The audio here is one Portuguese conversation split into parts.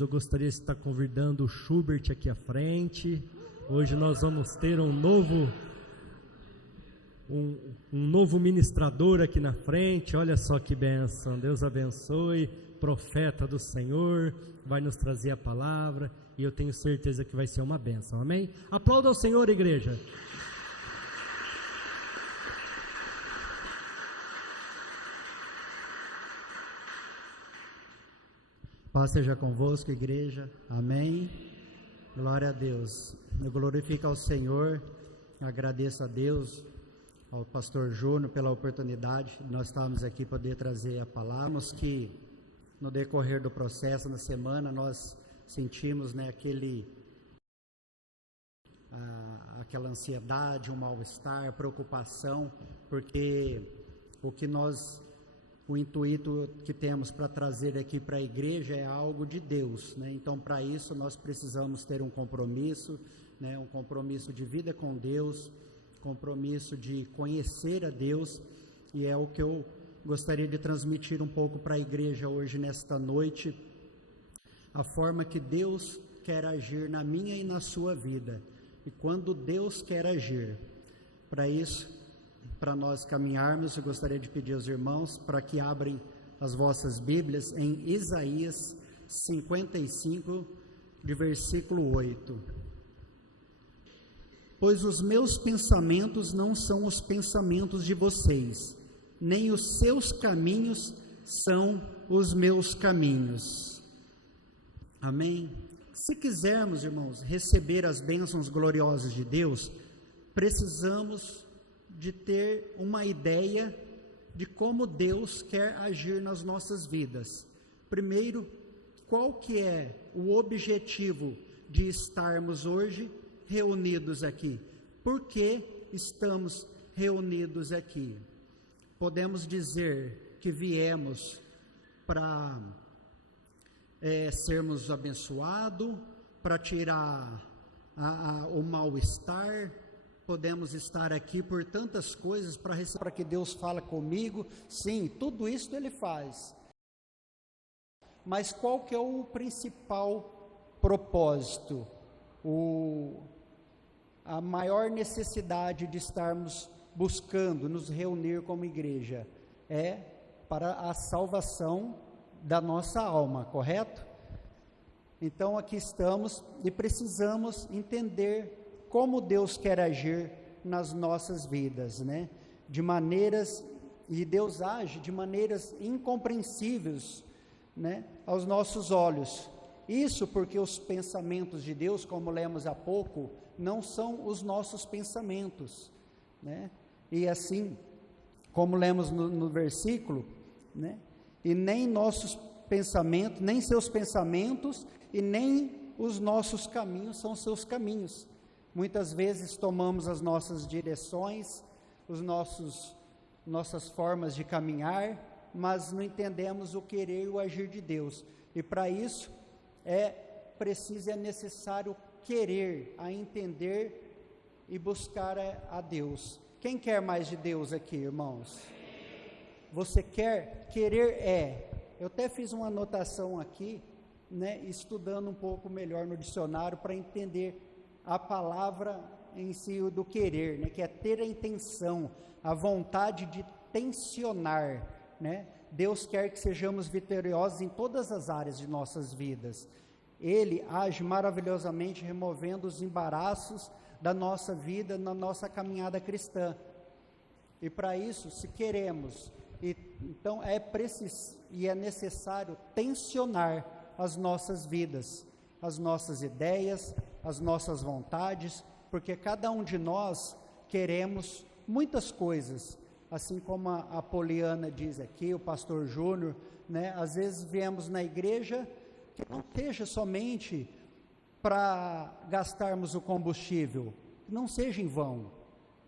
eu gostaria de estar convidando o Schubert aqui à frente. Hoje nós vamos ter um novo ministrador aqui na frente. Olha só que bênção, Deus abençoe, profeta do Senhor, vai nos trazer a palavra, e eu tenho certeza que vai ser uma bênção, amém? Aplauda ao Senhor, igreja. Paz seja convosco, igreja, amém, glória a Deus. Eu glorifico ao Senhor, agradeço a Deus, ao pastor Júnior pela oportunidade de nós estarmos aqui poder trazer a palavra. Que no decorrer do processo, na semana, nós sentimos, né, aquela ansiedade, um mal-estar, preocupação, porque o intuito que temos para trazer aqui para a igreja é algo de Deus, né? Então, para isso, nós precisamos ter um compromisso, né? Um compromisso de vida com Deus, compromisso de conhecer a Deus, e é o que eu gostaria de transmitir um pouco para a igreja hoje, nesta noite, a forma que Deus quer agir na minha e na sua vida, e quando Deus quer agir. Para isso, para nós caminharmos, eu gostaria de pedir aos irmãos para que abrem as vossas Bíblias em Isaías 55, de versículo 8. Pois os meus pensamentos não são os pensamentos de vocês, nem os seus caminhos são os meus caminhos. Amém? Se quisermos, irmãos, receber as bênçãos gloriosas de Deus, precisamos de ter uma ideia de como Deus quer agir nas nossas vidas. Primeiro, qual que é o objetivo de estarmos hoje reunidos aqui? Por que estamos reunidos aqui? Podemos dizer que viemos para sermos abençoados, para tirar o mal-estar. Podemos estar aqui por tantas coisas para que Deus fale comigo. Sim, tudo isso Ele faz. Mas qual que é o principal propósito? A maior necessidade de estarmos buscando, nos reunir como igreja, é para a salvação da nossa alma, correto? Então aqui estamos e precisamos entender como Deus quer agir nas nossas vidas, né? E Deus age de maneiras incompreensíveis, né, aos nossos olhos. Isso porque os pensamentos de Deus, como lemos há pouco, não são os nossos pensamentos, né? E assim, como lemos no versículo, né? E nem nossos pensamentos, nem seus pensamentos, e nem os nossos caminhos são seus caminhos. Muitas vezes tomamos as nossas direções, nossas formas de caminhar, mas não entendemos o querer e o agir de Deus. E para isso é necessário querer, a entender e buscar a Deus. Quem quer mais de Deus aqui, irmãos? Você quer? Querer é. Eu até fiz uma anotação aqui, né, estudando um pouco melhor no dicionário para entender a palavra em si do querer, né, que é ter a intenção, a vontade de tensionar, né? Deus quer que sejamos vitoriosos em todas as áreas de nossas vidas. Ele age maravilhosamente removendo os embaraços da nossa vida, na nossa caminhada cristã. E para isso, se queremos, então é necessário tensionar as nossas vidas, as nossas ideias, as nossas vontades, porque cada um de nós queremos muitas coisas, assim como a Poliana diz aqui, o pastor Júnior, né? Às vezes viemos na igreja, que não seja somente para gastarmos o combustível, não seja em vão,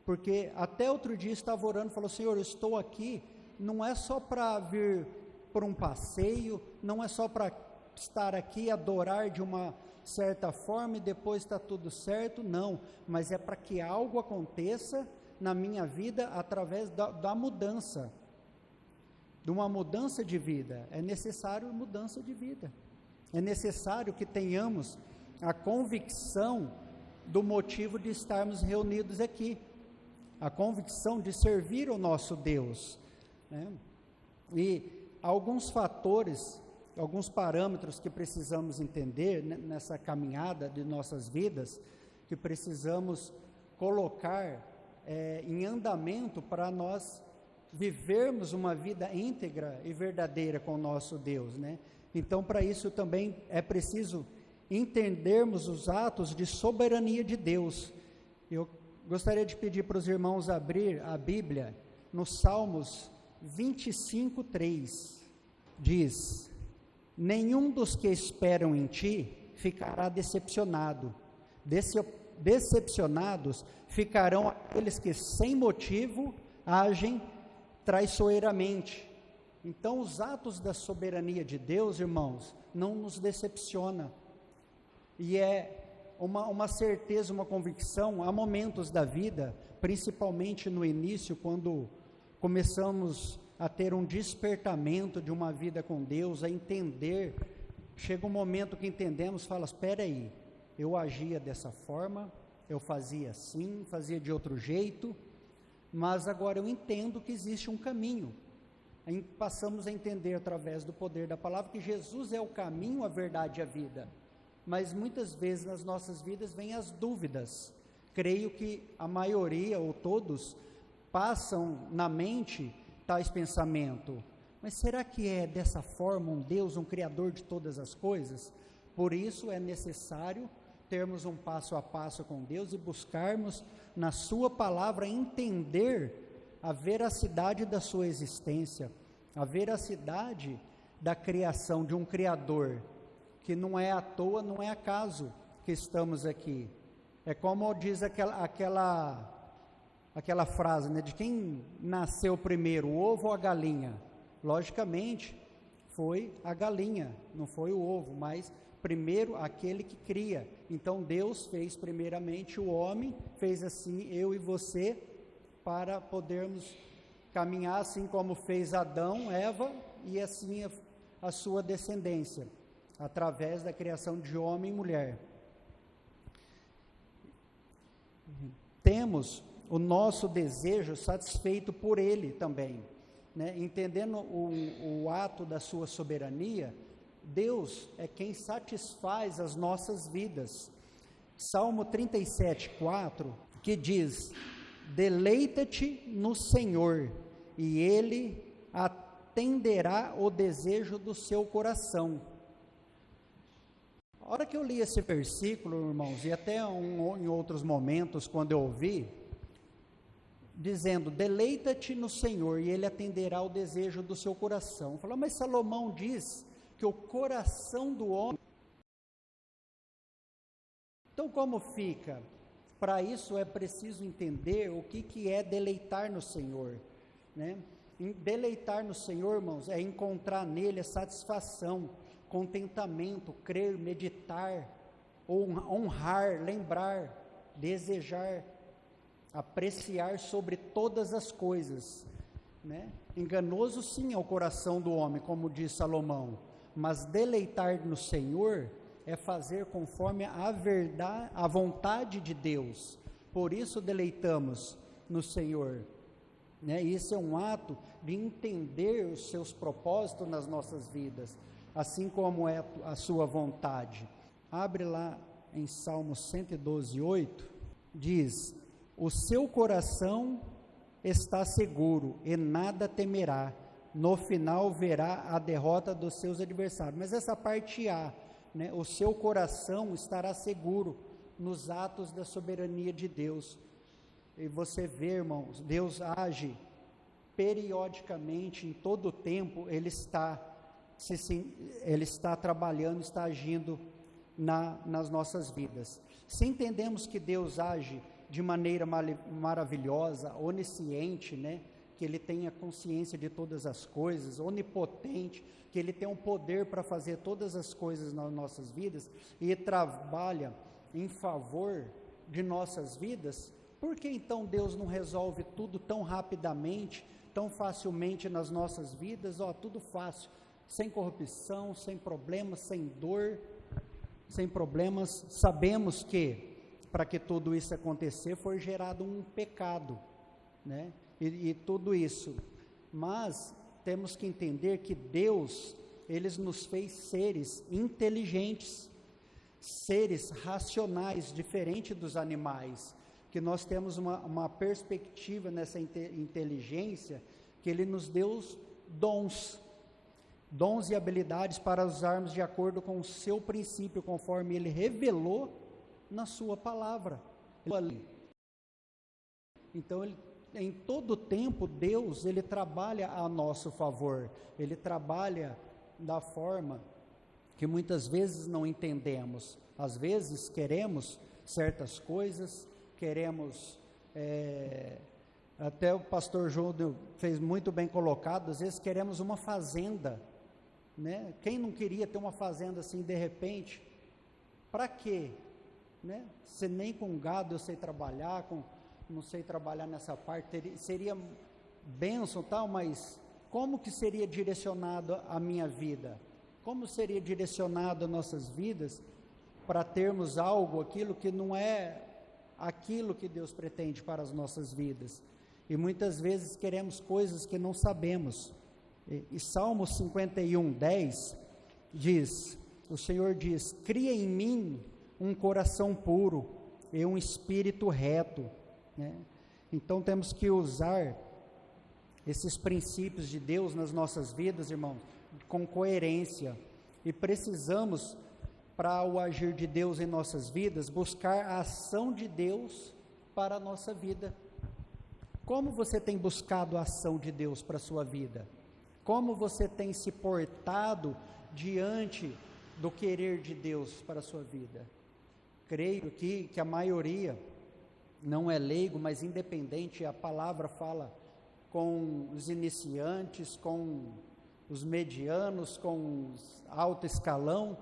porque até outro dia estava orando e falou: Senhor, eu estou aqui, não é só para vir por um passeio, não é só para estar aqui, adorar de uma certa forma e depois está tudo certo, não, mas é para que algo aconteça na minha vida através da mudança, de uma mudança de vida. É necessário mudança de vida, É necessário que tenhamos a convicção do motivo de estarmos reunidos aqui, a convicção de servir o nosso Deus, né? E alguns fatores, alguns parâmetros que precisamos entender nessa caminhada de nossas vidas, que precisamos colocar em andamento para nós vivermos uma vida íntegra e verdadeira com o nosso Deus, né? Então, para isso também é preciso entendermos os atos de soberania de Deus. Eu gostaria de pedir para os irmãos abrir a Bíblia no Salmos 25:3, diz: nenhum dos que esperam em ti ficará decepcionado, decepcionados ficarão aqueles que sem motivo agem traiçoeiramente. Então, os atos da soberania de Deus, irmãos, não nos decepciona, e é uma certeza, uma convicção. Há momentos da vida, principalmente no início, quando começamos a ter um despertamento de uma vida com Deus, a entender, chega um momento que entendemos, fala, espera aí, eu agia dessa forma, eu fazia assim, fazia de outro jeito, mas agora eu entendo que existe um caminho. Aí passamos a entender através do poder da palavra que Jesus é o caminho, a verdade e a vida. Mas muitas vezes nas nossas vidas vêm as dúvidas. Creio que a maioria ou todos passam na mente tais pensamentos. Mas será que é dessa forma um Deus, um Criador de todas as coisas? Por isso é necessário termos um passo a passo com Deus e buscarmos na sua palavra entender a veracidade da sua existência, a veracidade da criação de um Criador, que não é à toa, não é acaso que estamos aqui. É como diz aquela frase, né, de quem nasceu primeiro, o ovo ou a galinha? Logicamente, foi a galinha, não foi o ovo, mas primeiro aquele que cria. Então Deus fez primeiramente o homem, fez assim eu e você, para podermos caminhar assim como fez Adão, Eva, e assim a sua descendência, através da criação de homem e mulher. Temos o nosso desejo satisfeito por Ele também, né? Entendendo o ato da sua soberania, Deus é quem satisfaz as nossas vidas. Salmo 37:4, que diz: deleita-te no Senhor, e Ele atenderá o desejo do seu coração. A hora que eu li esse versículo, irmãos, e até em outros momentos, quando eu ouvi, dizendo, deleita-te no Senhor, e Ele atenderá o desejo do seu coração. Falou, mas Salomão diz que o coração do homem... Então, como fica? Para isso é preciso entender o que é deleitar no Senhor, né? Deleitar no Senhor, irmãos, é encontrar nele a satisfação, contentamento, crer, meditar, honrar, lembrar, desejar, apreciar sobre todas as coisas, né? Enganoso sim é o coração do homem, como diz Salomão, mas deleitar no Senhor é fazer conforme a verdade, a vontade de Deus. Por isso deleitamos no Senhor, né? Isso é um ato de entender os seus propósitos nas nossas vidas, assim como é a sua vontade. Abre lá em Salmo 112:8, diz: o seu coração está seguro e nada temerá, no final verá a derrota dos seus adversários. Mas essa parte A, né? O seu coração estará seguro nos atos da soberania de Deus. E você vê, irmãos, Deus age periodicamente, em todo o tempo, Ele está trabalhando, está agindo nas nossas vidas. Se entendemos que Deus age de maneira maravilhosa, onisciente, né? Que Ele tenha consciência de todas as coisas, onipotente, que Ele tem um poder para fazer todas as coisas nas nossas vidas e trabalha em favor de nossas vidas, por que então Deus não resolve tudo tão rapidamente, tão facilmente nas nossas vidas? Tudo fácil. sem corrupção, sem problemas, sem dor, sem problemas. Sabemos que para que tudo isso acontecer foi gerado um pecado, né? E tudo isso, mas temos que entender que Deus, Ele nos fez seres inteligentes, seres racionais, diferente dos animais, que nós temos uma perspectiva nessa inteligência, que Ele nos deu dons e habilidades para usarmos de acordo com o seu princípio, conforme Ele revelou na sua palavra. Então, em todo tempo, Deus, Ele trabalha a nosso favor, Ele trabalha da forma que muitas vezes não entendemos. Às vezes queremos certas coisas, queremos, até o pastor Júnior fez muito bem colocado, às vezes queremos uma fazenda, né? Quem não queria ter uma fazenda assim de repente? Para quê? Né? Se nem com gado eu sei trabalhar, não sei trabalhar nessa parte, seria bênção tal, mas como que seria direcionado a minha vida? Como seria direcionado as nossas vidas para termos algo, aquilo que não é aquilo que Deus pretende para as nossas vidas? E muitas vezes queremos coisas que não sabemos. E Salmo 51:10 diz, o Senhor diz: cria em mim um coração puro e um espírito reto, né? Então temos que usar esses princípios de Deus nas nossas vidas, irmãos, com coerência, e precisamos, para o agir de Deus em nossas vidas, buscar a ação de Deus para a nossa vida. Como você tem buscado a ação de Deus para a sua vida? Como você tem se portado diante do querer de Deus para a sua vida? Creio que a maioria não é leigo, mas independente, a palavra fala com os iniciantes, com os medianos, com os alto escalão,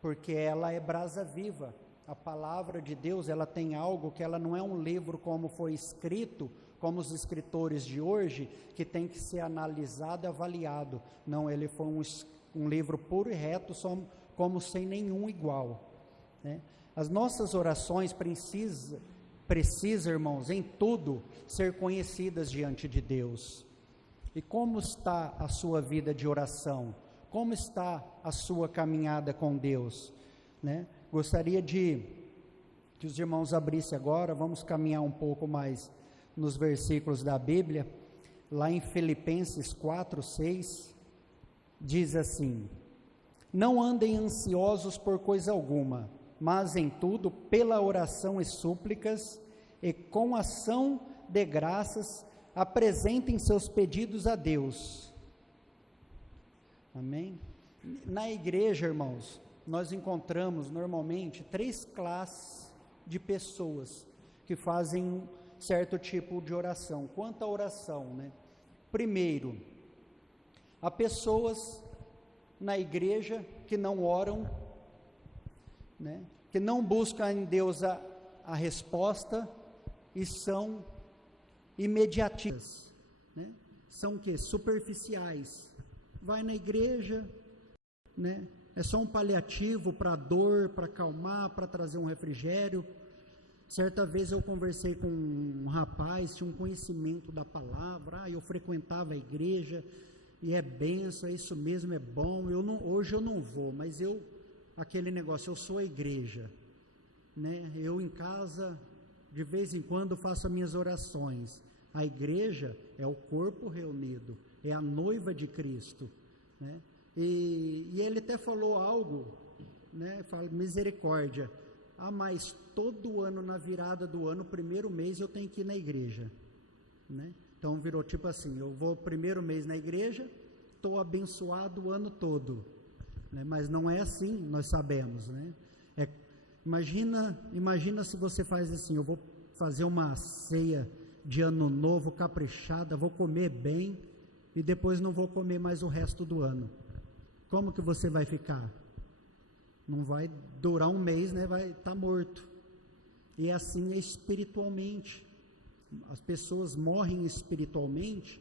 porque ela é brasa viva. A palavra de Deus, ela tem algo que ela não é um livro como foi escrito, como os escritores de hoje, que tem que ser analisado e avaliado. Não, ele foi um livro puro e reto, como sem nenhum igual, né? As nossas orações precisam, irmãos, em tudo, ser conhecidas diante de Deus. E como está a sua vida de oração? Como está a sua caminhada com Deus, né? Gostaria que os irmãos abrissem agora, vamos caminhar um pouco mais nos versículos da Bíblia, lá em Filipenses 4:6, diz assim: não andem ansiosos por coisa alguma, mas em tudo, pela oração e súplicas, e com ação de graças, apresentem seus pedidos a Deus. Amém? Na igreja, irmãos, nós encontramos normalmente 3 classes de pessoas que fazem certo tipo de oração. Quanto à oração, né? Primeiro, há pessoas na igreja que não oram, né? Que não buscam em Deus a resposta e são imediatistas, né? São o quê? Superficiais. Vai na igreja, né? É só um paliativo para a dor, para acalmar, para trazer um refrigério. Certa vez eu conversei com um rapaz, tinha um conhecimento da palavra, eu frequentava a igreja, e é benção, é isso mesmo, é bom, hoje eu não vou, mas aquele negócio, eu sou a igreja, né? Eu em casa, de vez em quando faço as minhas orações. A igreja é o corpo reunido, é a noiva de Cristo, né? E ele até falou algo, né? Fala, misericórdia, mas todo ano, na virada do ano, primeiro mês eu tenho que ir na igreja, né? Então virou tipo assim, eu vou primeiro mês na igreja, estou abençoado o ano todo, né? Mas não é assim, nós sabemos, né? Imagina se você faz assim, eu vou fazer uma ceia de ano novo, caprichada, vou comer bem, e depois não vou comer mais o resto do ano. Como que você vai ficar? Não vai durar um mês, né? Vai estar morto. E assim é espiritualmente. As pessoas morrem espiritualmente,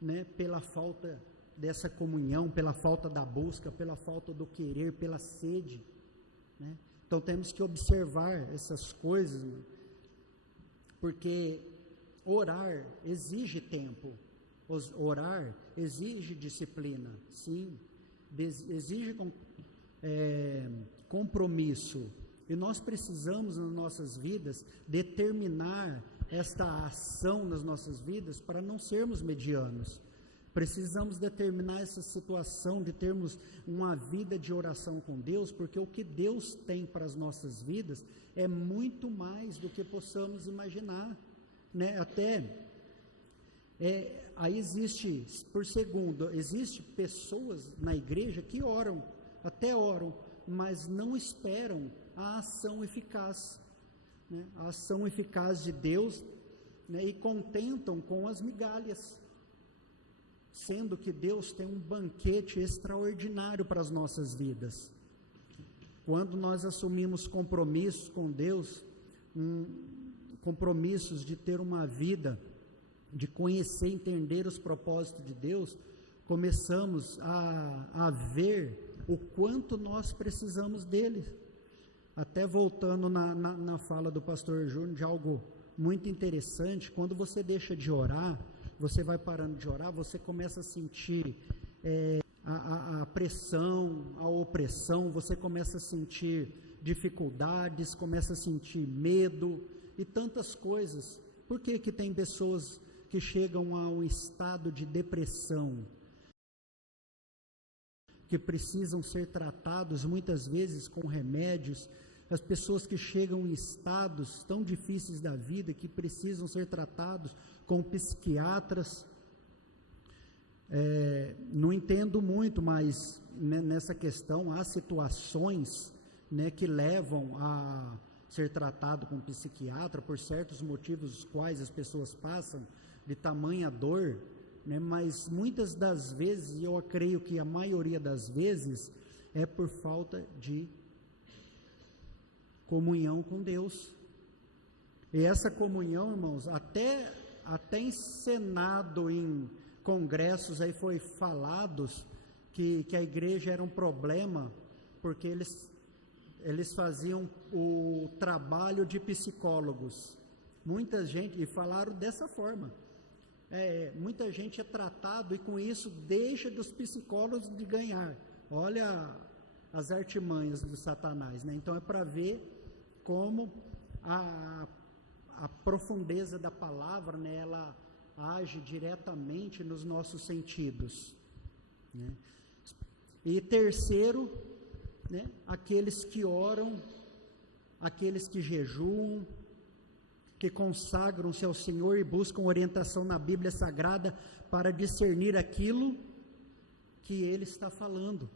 né? Pela falta dessa comunhão, pela falta da busca, pela falta do querer, pela sede, né? Então temos que observar essas coisas, porque orar exige tempo, orar exige disciplina, sim, exige compromisso, e nós precisamos nas nossas vidas determinar esta ação nas nossas vidas para não sermos medianos. Precisamos determinar essa situação de termos uma vida de oração com Deus, porque o que Deus tem para as nossas vidas é muito mais do que possamos imaginar, né? Aí existe, por segundo, existe pessoas na igreja que oram, até oram, mas não esperam a ação eficaz, né? A ação eficaz de Deus, né? E contentam com as migalhas, sendo que Deus tem um banquete extraordinário para as nossas vidas. Quando nós assumimos compromissos com Deus, compromissos de ter uma vida, de conhecer e entender os propósitos de Deus, começamos a ver o quanto nós precisamos dele. Até voltando na fala do pastor Júnior, de algo muito interessante, quando você deixa de orar, você vai parando de orar, você começa a sentir a pressão, a opressão, você começa a sentir dificuldades, começa a sentir medo e tantas coisas. Por que que tem pessoas que chegam a um estado de depressão, que precisam ser tratados muitas vezes com remédios, as pessoas que chegam em estados tão difíceis da vida, que precisam ser tratados com psiquiatras? Não entendo muito, mas nessa questão há situações, né, que levam a ser tratado com psiquiatra por certos motivos os quais as pessoas passam de tamanha dor, né, mas muitas das vezes, e eu creio que a maioria das vezes, é por falta de comunhão com Deus. E essa comunhão, irmãos, até encenado em congressos aí foi falados que a igreja era um problema, porque eles faziam o trabalho de psicólogos. Muita gente, e falaram dessa forma, muita gente é tratado e com isso deixa dos psicólogos de ganhar. Olha as artimanhas do Satanás, né? Então é para ver como a profundeza da palavra, né, ela age diretamente nos nossos sentidos, né? E terceiro, né, aqueles que oram, aqueles que jejuam, que consagram-se ao Senhor e buscam orientação na Bíblia Sagrada para discernir aquilo que Ele está falando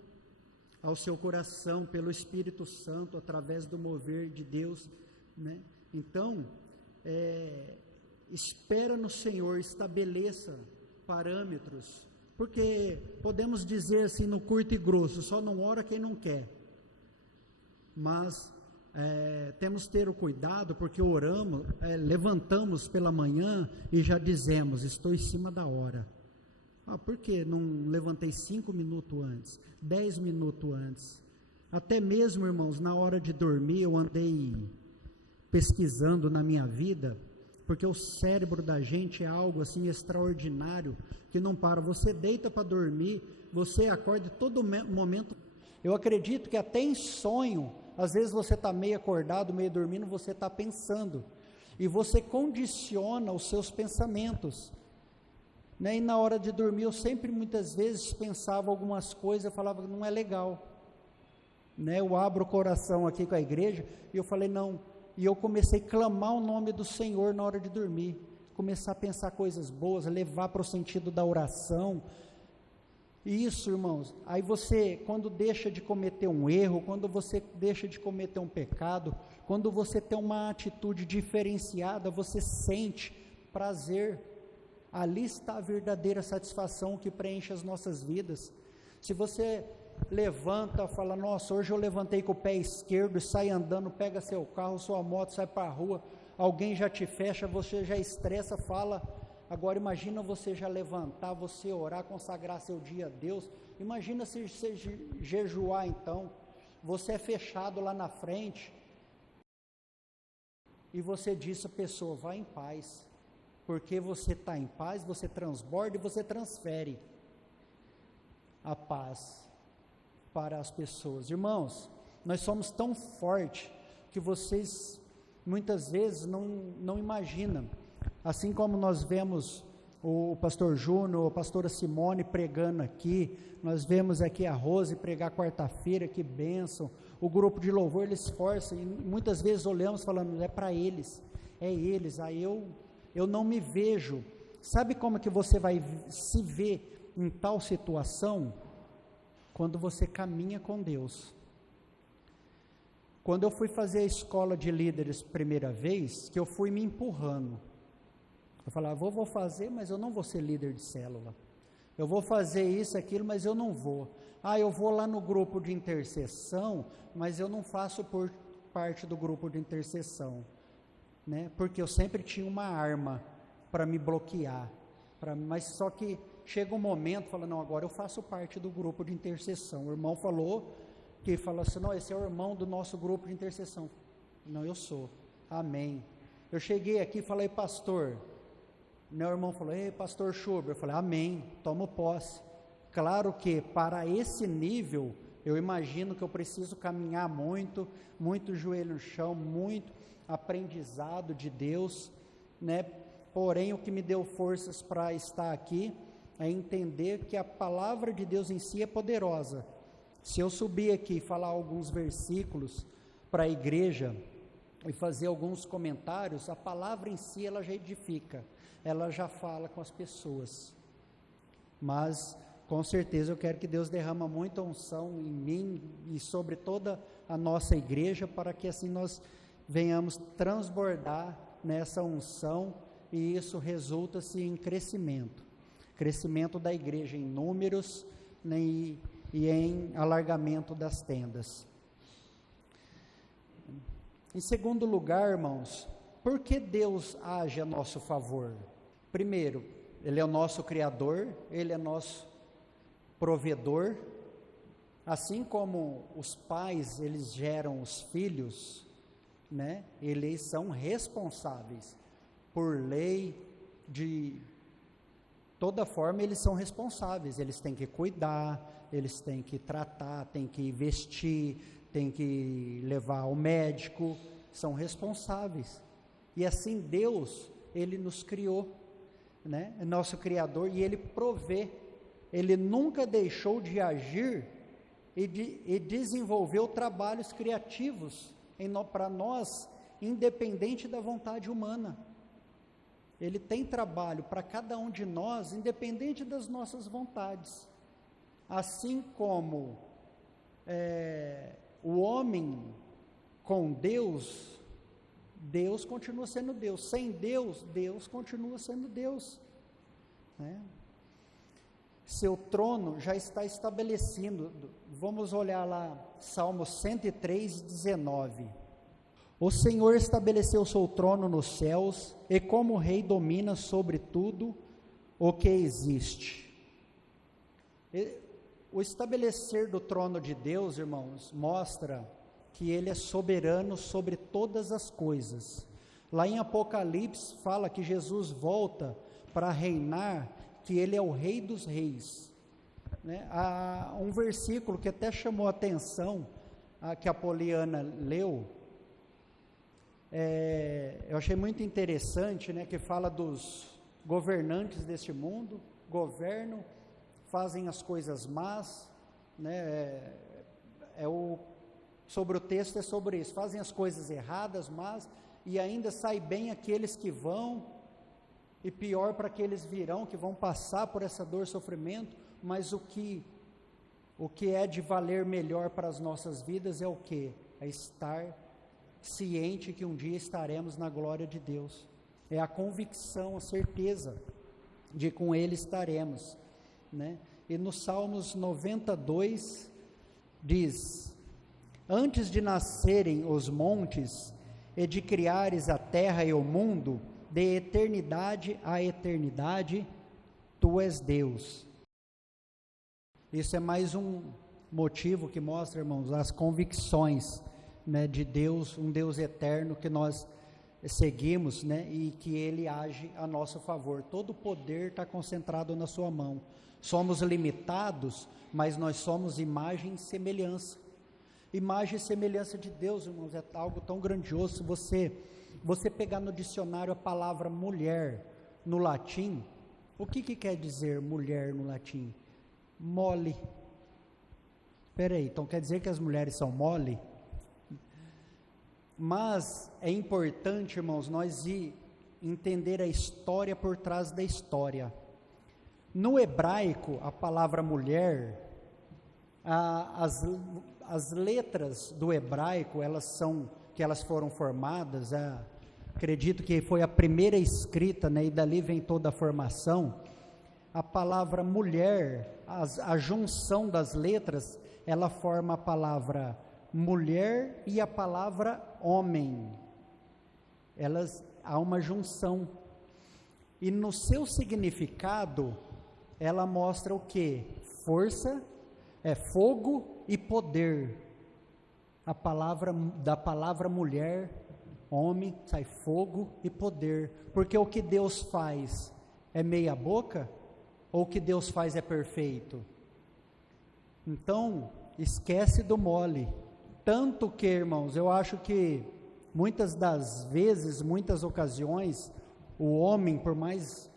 ao seu coração, pelo Espírito Santo, através do mover de Deus, né? Então, espera no Senhor, estabeleça parâmetros, porque podemos dizer assim no curto e grosso, só não ora quem não quer, mas temos que ter o cuidado, porque oramos, levantamos pela manhã e já dizemos, estou em cima da hora. Por que não levantei 5 minutos antes, 10 minutos antes? Até mesmo, irmãos, na hora de dormir, eu andei pesquisando na minha vida, porque o cérebro da gente é algo assim extraordinário, que não para. Você deita para dormir, você acorda todo momento. Eu acredito que até em sonho, às vezes você está meio acordado, meio dormindo, você está pensando, e você condiciona os seus pensamentos, né? E na hora de dormir, eu sempre muitas vezes pensava algumas coisas, eu falava que não é legal, né? Eu abro o coração aqui com a igreja, e eu falei não, e eu comecei a clamar o nome do Senhor na hora de dormir, começar a pensar coisas boas, levar para o sentido da oração. Isso, irmãos, aí você, quando deixa de cometer um erro, quando você deixa de cometer um pecado, quando você tem uma atitude diferenciada, você sente prazer, ali está a verdadeira satisfação que preenche as nossas vidas. Se você levanta, fala, nossa, hoje eu levantei com o pé esquerdo, sai andando, pega seu carro, sua moto, sai para a rua, alguém já te fecha, você já estressa, fala, Agora imagina você já levantar, você orar, consagrar seu dia a Deus. Imagina se você jejuar então. Você é fechado lá na frente e você diz a pessoa, vá em paz. Porque você está em paz, você transborda e você transfere a paz para as pessoas. Irmãos, nós somos tão fortes que vocês muitas vezes não imaginam. Assim como nós vemos o pastor Júnior, a pastora Simone pregando aqui, nós vemos aqui a Rose pregar quarta-feira, que bênção, o grupo de louvor, eles esforçam, e muitas vezes olhamos falando, é para eles, aí eu não me vejo. Sabe como que você vai se ver em tal situação? Quando você caminha com Deus. Quando eu fui fazer a escola de líderes primeira vez, que eu fui me empurrando, eu falava, vou fazer, mas eu não vou ser líder de célula, eu vou fazer isso, aquilo, mas eu não vou, eu vou lá no grupo de intercessão, mas eu não faço por parte do grupo de intercessão, né? Porque eu sempre tinha uma arma para me bloquear, mas só que chega um momento, fala, não, agora eu faço parte do grupo de intercessão. O irmão falou assim, não, esse é o irmão do nosso grupo de intercessão. Não, eu sou. Amém. Eu cheguei aqui e falei, pastor. Meu irmão falou, ei, pastor Schubert. Eu falei, amém, tomo posse. Claro que para esse nível, eu imagino que eu preciso caminhar muito joelho no chão, muito aprendizado de Deus, né? Porém, o que me deu forças para estar aqui é entender que a palavra de Deus em si é poderosa. Se eu subir aqui e falar alguns versículos para a igreja e fazer alguns comentários, a palavra em si ela já edifica, ela já fala com as pessoas. Mas com certeza eu quero que Deus derrama muita unção em mim e sobre toda a nossa igreja, para que assim nós venhamos transbordar nessa unção e isso resulta-se em crescimento da igreja em números, né, e em alargamento das tendas. Em segundo lugar, irmãos, por que Deus age a nosso favor? Primeiro, Ele é o nosso Criador, Ele é nosso provedor. Assim como os pais, eles geram os filhos, né? Eles são responsáveis por lei, de toda forma eles são responsáveis, eles têm que cuidar, eles têm que tratar, têm que vestir, têm que levar ao médico, são responsáveis. E assim Deus, Ele nos criou, né? É nosso Criador, e Ele provê. Ele nunca deixou de agir e desenvolveu trabalhos criativos para nós, independente da vontade humana. Ele tem trabalho para cada um de nós, independente das nossas vontades. Assim como o homem com Deus, Deus continua sendo Deus. Sem Deus, Deus continua sendo Deus, né? Seu trono já está estabelecido. Vamos olhar lá, Salmo 103, 19. O Senhor estabeleceu seu trono nos céus, e como rei domina sobre tudo o que existe. O estabelecer do trono de Deus, irmãos, mostra que Ele é soberano sobre todas as coisas. Lá em Apocalipse fala que Jesus volta para reinar, que Ele é o Rei dos Reis, né? Há um versículo que até chamou a atenção, que a Poliana leu, eu achei muito interessante, né, que fala dos governantes deste mundo, governam, fazem as coisas más, né, sobre o texto é sobre isso, fazem as coisas erradas, mas, e ainda sai bem aqueles que vão, e pior para aqueles virão, que vão passar por essa dor, sofrimento, mas o que é de valer melhor para as nossas vidas é o quê? É estar ciente que um dia estaremos na glória de Deus, é a convicção, a certeza de que com Ele estaremos, né? E no Salmos 92 diz: antes de nascerem os montes e de criares a terra e o mundo, de eternidade a eternidade, tu és Deus. Isso é mais um motivo que mostra, irmãos, as convicções, né, de Deus, um Deus eterno que nós seguimos, né, e que Ele age a nosso favor. Todo o poder está concentrado na sua mão. Somos limitados, mas nós somos imagem e semelhança. Imagem e semelhança de Deus, irmãos, é algo tão grandioso. Se você pegar no dicionário a palavra mulher no latim, o que quer dizer mulher no latim? Mole. Espera aí, então quer dizer que as mulheres são mole? Mas é importante, irmãos, nós entender a história por trás da história. No hebraico, a palavra mulher, as letras do hebraico, que elas foram formadas, acredito que foi a primeira escrita, né, e dali vem toda a formação. A palavra mulher, a junção das letras, ela forma a palavra mulher e a palavra homem. Há uma junção. E no seu significado, ela mostra o quê? Força, fogo e poder. Da palavra mulher, homem, sai fogo e poder. Porque o que Deus faz é meia boca? Ou o que Deus faz é perfeito? Então, esquece do mole. Tanto que, irmãos, eu acho que muitas das vezes, muitas ocasiões, o homem, por mais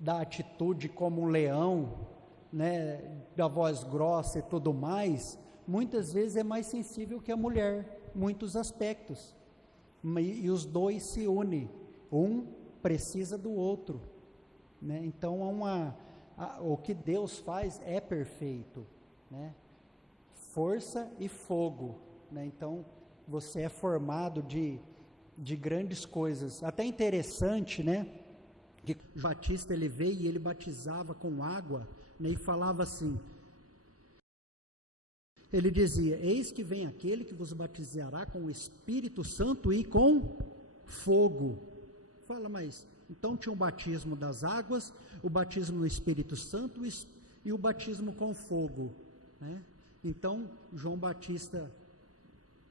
da atitude como um leão, né, da voz grossa e tudo mais, muitas vezes é mais sensível que a mulher, muitos aspectos. E os dois se unem, um precisa do outro, né? Então o que Deus faz é perfeito, né? Força e fogo, né? Então você é formado de grandes coisas. Até interessante, né, que o Batista, ele veio e ele batizava com água, né, e falava assim, ele dizia, eis que vem aquele que vos batizará com o Espírito Santo e com fogo. Fala, mas então tinha o batismo das águas, o batismo no Espírito Santo e o batismo com fogo, né? Então João Batista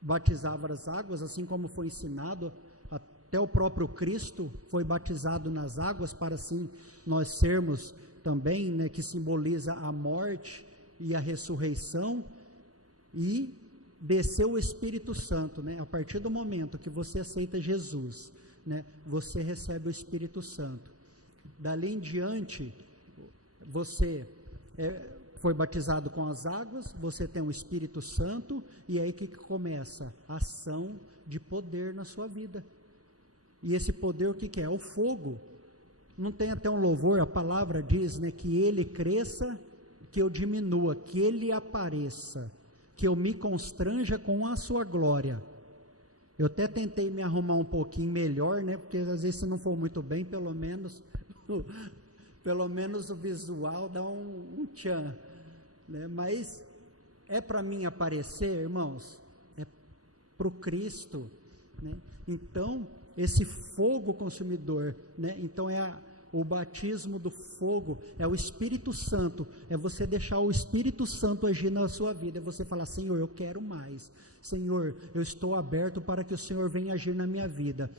batizava as águas, assim como foi ensinado. Até o próprio Cristo foi batizado nas águas, para assim nós sermos também, né, que simboliza a morte e a ressurreição. E desceu o Espírito Santo, né? A partir do momento que você aceita Jesus, né, você recebe o Espírito Santo. Dali em diante, você foi batizado com as águas, você tem o Espírito Santo, e aí que começa? A ação de poder na sua vida. E esse poder, o que é? O fogo. Não tem até um louvor, a palavra diz, né, que ele cresça, que eu diminua, que ele apareça, que eu me constranja com a sua glória. Eu até tentei me arrumar um pouquinho melhor, né, porque às vezes se não for muito bem, pelo menos o visual dá um tchan, né? Mas é para mim aparecer, irmãos, é para o Cristo, né? Então, esse fogo consumidor, né? Então o batismo do fogo é o Espírito Santo, é você deixar o Espírito Santo agir na sua vida, é você falar, Senhor, eu quero mais, Senhor, eu estou aberto para que o Senhor venha agir na minha vida,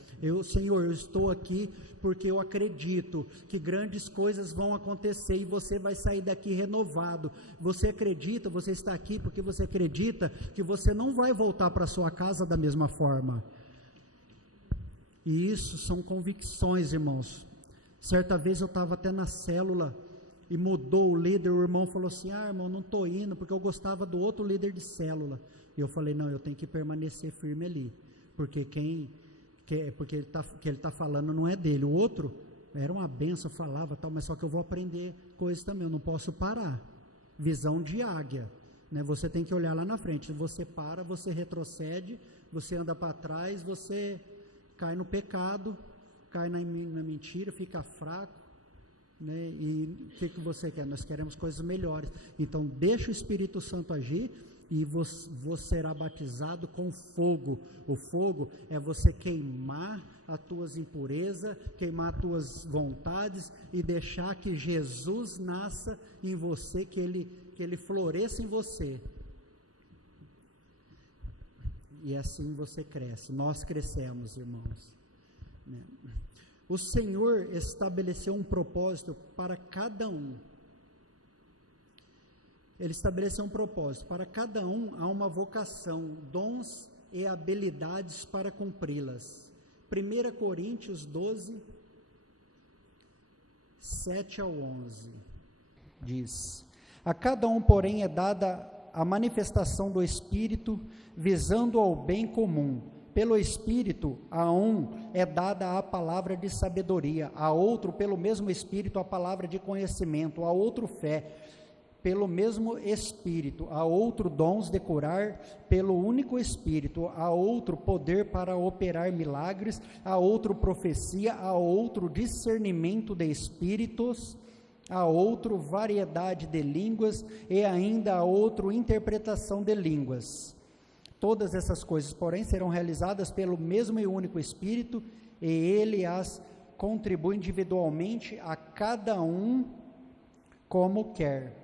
Senhor, eu estou aqui porque eu acredito que grandes coisas vão acontecer e você vai sair daqui renovado. Você acredita, você está aqui porque você acredita que você não vai voltar para sua casa da mesma forma. E isso são convicções, irmãos. Certa vez eu estava até na célula e mudou o líder, o irmão falou assim, irmão, não estou indo porque eu gostava do outro líder de célula. E eu falei, não, eu tenho que permanecer firme ali, porque porque ele está falando não é dele, o outro era uma benção, falava tal, mas só que eu vou aprender coisas também, eu não posso parar. Visão de águia, né? Você tem que olhar lá na frente, você para, você retrocede, você anda para trás, você cai no pecado, cai na mentira, fica fraco, né? E o que você quer? Nós queremos coisas melhores. Então deixa o Espírito Santo agir e você será batizado com fogo. O fogo é você queimar as tuas impurezas, queimar as tuas vontades e deixar que Jesus nasça em você, que ele floresça em você. E assim você cresce, nós crescemos, irmãos. O Senhor estabeleceu um propósito para cada um. Ele estabeleceu um propósito. Para cada um há uma vocação, dons e habilidades para cumpri-las. 1 Coríntios 12, 7 ao 11. Diz: a cada um, porém, é dada a manifestação do Espírito, visando ao bem comum. Pelo Espírito, a um é dada a palavra de sabedoria, a outro, pelo mesmo Espírito, a palavra de conhecimento, a outro fé, pelo mesmo Espírito, a outro dons de curar, pelo único Espírito, a outro poder para operar milagres, a outro profecia, a outro discernimento de espíritos, a outro variedade de línguas e ainda a outro interpretação de línguas. Todas essas coisas, porém, serão realizadas pelo mesmo e único Espírito, e ele as contribui individualmente a cada um como quer.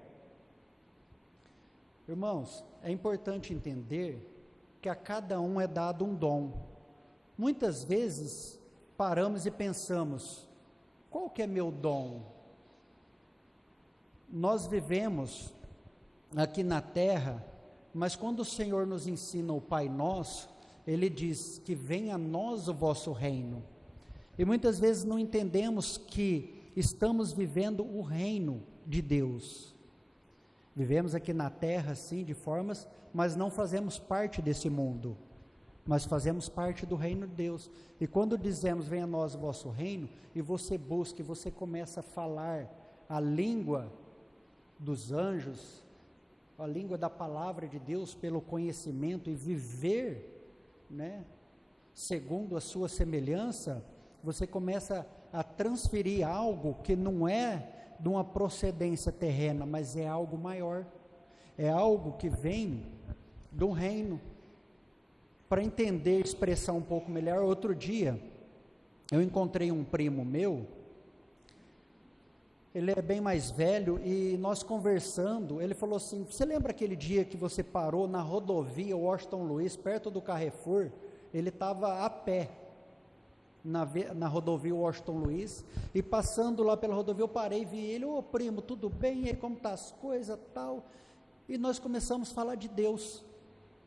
Irmãos, é importante entender que a cada um é dado um dom. Muitas vezes paramos e pensamos: qual que é meu dom? Nós vivemos aqui na terra, mas quando o Senhor nos ensina o Pai Nosso, Ele diz que venha a nós o vosso reino. E muitas vezes não entendemos que estamos vivendo o reino de Deus. Vivemos aqui na terra, sim, de formas, mas não fazemos parte desse mundo, mas fazemos parte do reino de Deus. E quando dizemos, venha a nós o vosso reino, e você busca, e você começa a falar a língua dos anjos, a língua da palavra de Deus, pelo conhecimento, e viver, né, segundo a sua semelhança, você começa a transferir algo que não é de uma procedência terrena, mas é algo maior, é algo que vem do reino. Para entender, expressar um pouco melhor, outro dia, eu encontrei um primo meu, ele é bem mais velho, e nós conversando, ele falou assim: você lembra aquele dia que você parou na rodovia Washington Luiz, perto do Carrefour? Ele estava a pé, na rodovia Washington Luiz, e passando lá pela rodovia, eu parei e vi ele: ô primo, tudo bem? E aí, como tá as coisas, tal? E nós começamos a falar de Deus,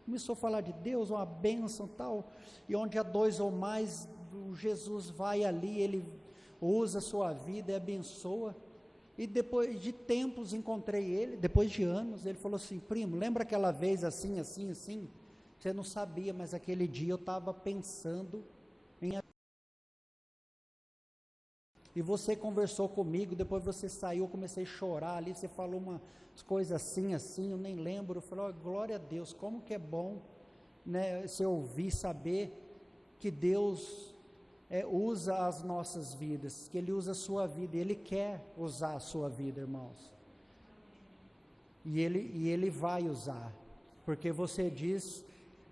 começou a falar de Deus, uma bênção, tal, e onde há dois ou mais, Jesus vai ali, ele usa a sua vida e abençoa. E depois de tempos encontrei ele, depois de anos, ele falou assim: primo, lembra aquela vez assim, assim, assim? Você não sabia, mas aquele dia eu estava pensando em... E você conversou comigo, depois você saiu, eu comecei a chorar ali, você falou umas coisas assim, assim, eu nem lembro. Eu falei: oh, glória a Deus, como que é bom, né, se ouvir, saber que Deus usa as nossas vidas, que Ele usa a sua vida, e Ele quer usar a sua vida, irmãos. E Ele vai usar, porque você diz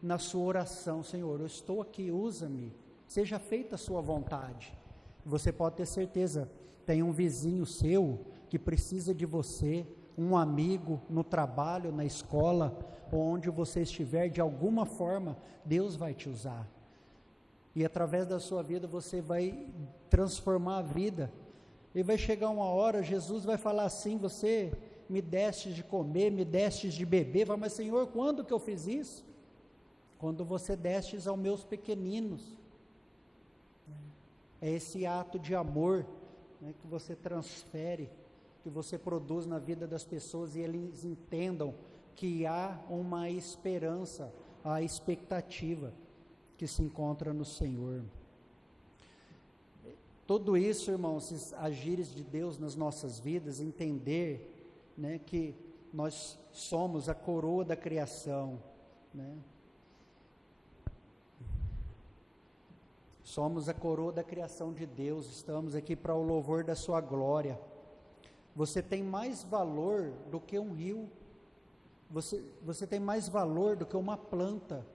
na sua oração: Senhor, eu estou aqui, usa-me, seja feita a sua vontade. Você pode ter certeza, tem um vizinho seu que precisa de você, um amigo no trabalho, na escola, onde você estiver, de alguma forma, Deus vai te usar. E através da sua vida você vai transformar a vida. E vai chegar uma hora, Jesus vai falar assim: você me destes de comer, me destes de beber. Vai: mas Senhor, quando que eu fiz isso? Quando você destes aos meus pequeninos. É esse ato de amor, né, que você transfere, que você produz na vida das pessoas, e eles entendam que há uma esperança, a expectativa que se encontra no Senhor. Tudo isso, irmãos, esses agires de Deus nas nossas vidas, entender, né, que nós somos a coroa da criação, né? Somos a coroa da criação de Deus, estamos aqui para o louvor da sua glória. Você tem mais valor do que um rio, Você tem mais valor do que uma planta,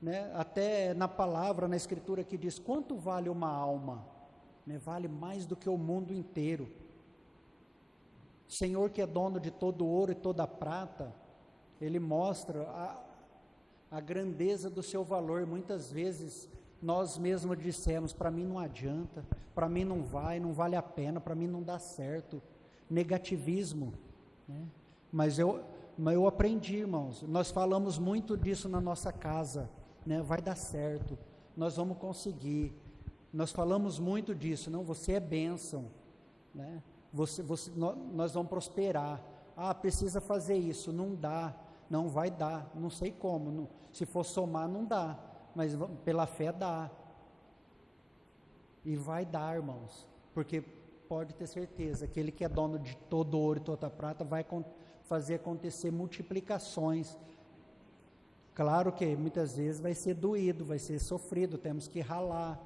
né? Até na palavra, na escritura que diz, quanto vale uma alma? Né? Vale mais do que o mundo inteiro. Senhor que é dono de todo ouro e toda prata, Ele mostra a grandeza do seu valor. Muitas vezes nós mesmos dissemos, para mim não adianta, para mim não vale a pena, para mim não dá certo. Negativismo, né? Mas eu aprendi, irmãos, nós falamos muito disso na nossa casa, né? Vai dar certo, nós vamos conseguir, nós falamos muito disso, não, você é bênção, né? Nós vamos prosperar, precisa fazer isso, não dá, não vai dar, não sei como, se for somar não dá, mas pela fé dá, e vai dar, irmãos, porque pode ter certeza, aquele que é dono de todo ouro e toda prata, vai fazer acontecer multiplicações. Claro que muitas vezes vai ser doído, vai ser sofrido, temos que ralar,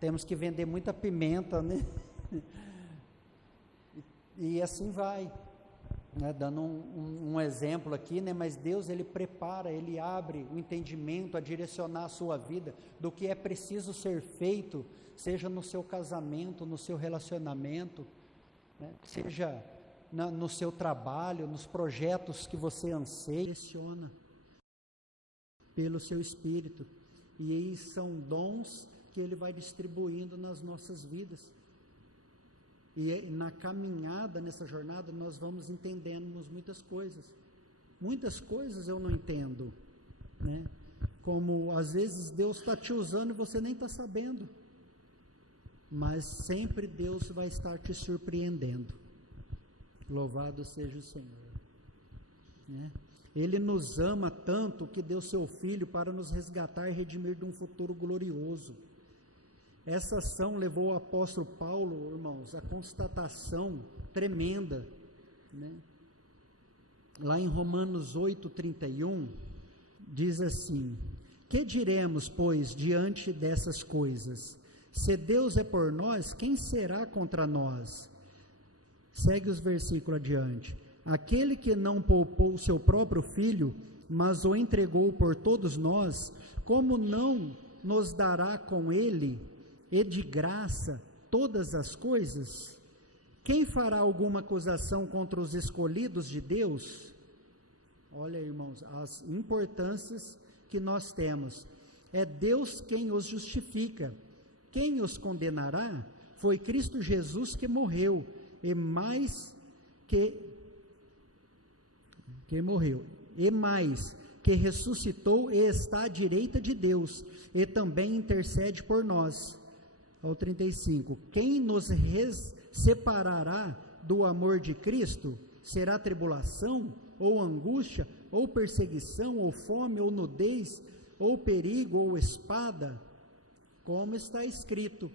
temos que vender muita pimenta, né? E assim vai, né? Dando um exemplo aqui, né? Mas Deus, Ele prepara, Ele abre o entendimento a direcionar a sua vida do que é preciso ser feito, seja no seu casamento, no seu relacionamento, né? Seja no seu trabalho, nos projetos que você anseia, direciona pelo seu Espírito, e aí são dons que Ele vai distribuindo nas nossas vidas, e na caminhada, nessa jornada, nós vamos entendendo muitas coisas eu não entendo, né? Como às vezes Deus está te usando e você nem está sabendo, mas sempre Deus vai estar te surpreendendo. Louvado seja o Senhor, né? Ele nos ama tanto que deu seu Filho para nos resgatar e redimir de um futuro glorioso. Essa ação levou o apóstolo Paulo, irmãos, a constatação tremenda, né? Lá em Romanos 8:31, diz assim: que diremos, pois, diante dessas coisas? Se Deus é por nós, quem será contra nós? Segue os versículos adiante. Aquele que não poupou o seu próprio filho, mas o entregou por todos nós, como não nos dará com ele, e de graça, todas as coisas? Quem fará alguma acusação contra os escolhidos de Deus? Olha, irmãos, as importâncias que nós temos. É Deus quem os justifica. Quem os condenará? Foi Cristo Jesus que morreu, e mais que ressuscitou e está à direita de Deus, e também intercede por nós. Ao 35, quem nos separará do amor de Cristo? Será tribulação, ou angústia, ou perseguição, ou fome, ou nudez, ou perigo, ou espada? Como está escrito: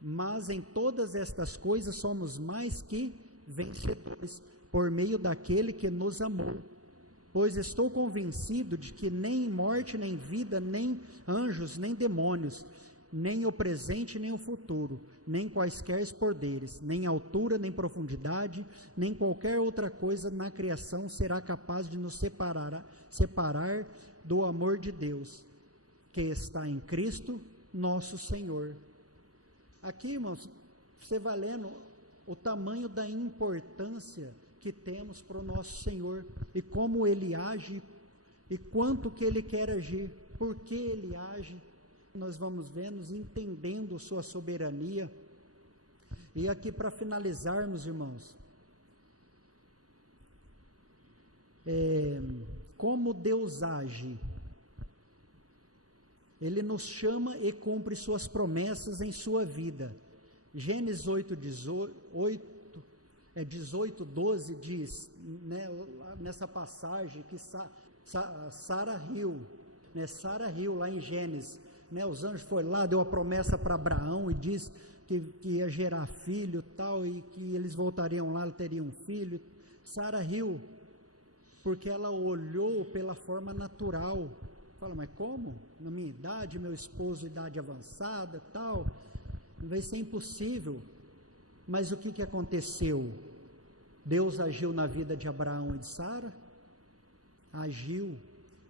mas em todas estas coisas somos mais que vencedores, por meio daquele que nos amou. Pois estou convencido de que nem morte, nem vida, nem anjos, nem demônios, nem o presente, nem o futuro, nem quaisquer poderes, nem altura, nem profundidade, nem qualquer outra coisa na criação será capaz de nos separar do amor de Deus, que está em Cristo nosso Senhor. Aqui, irmãos, você vai lendo o tamanho da importância que temos para o nosso Senhor, e como Ele age, e quanto que Ele quer agir, por que Ele age. Nós vamos vendo, entendendo sua soberania. E aqui, para finalizarmos, irmãos, como Deus age. Ele nos chama e cumpre suas promessas em sua vida. Gênesis 18:12 diz, né, nessa passagem, que Sara riu, né, Sara riu lá em Gênesis, né, os anjos foram lá, deu a promessa para Abraão e disse que ia gerar filho tal, e que eles voltariam lá, teriam um filho. Sara riu, porque ela olhou pela forma natural. Fala, mas como? Na minha idade, meu esposo, idade avançada, tal, vai ser impossível. Mas o que aconteceu? Deus agiu na vida de Abraão e de Sara? Agiu.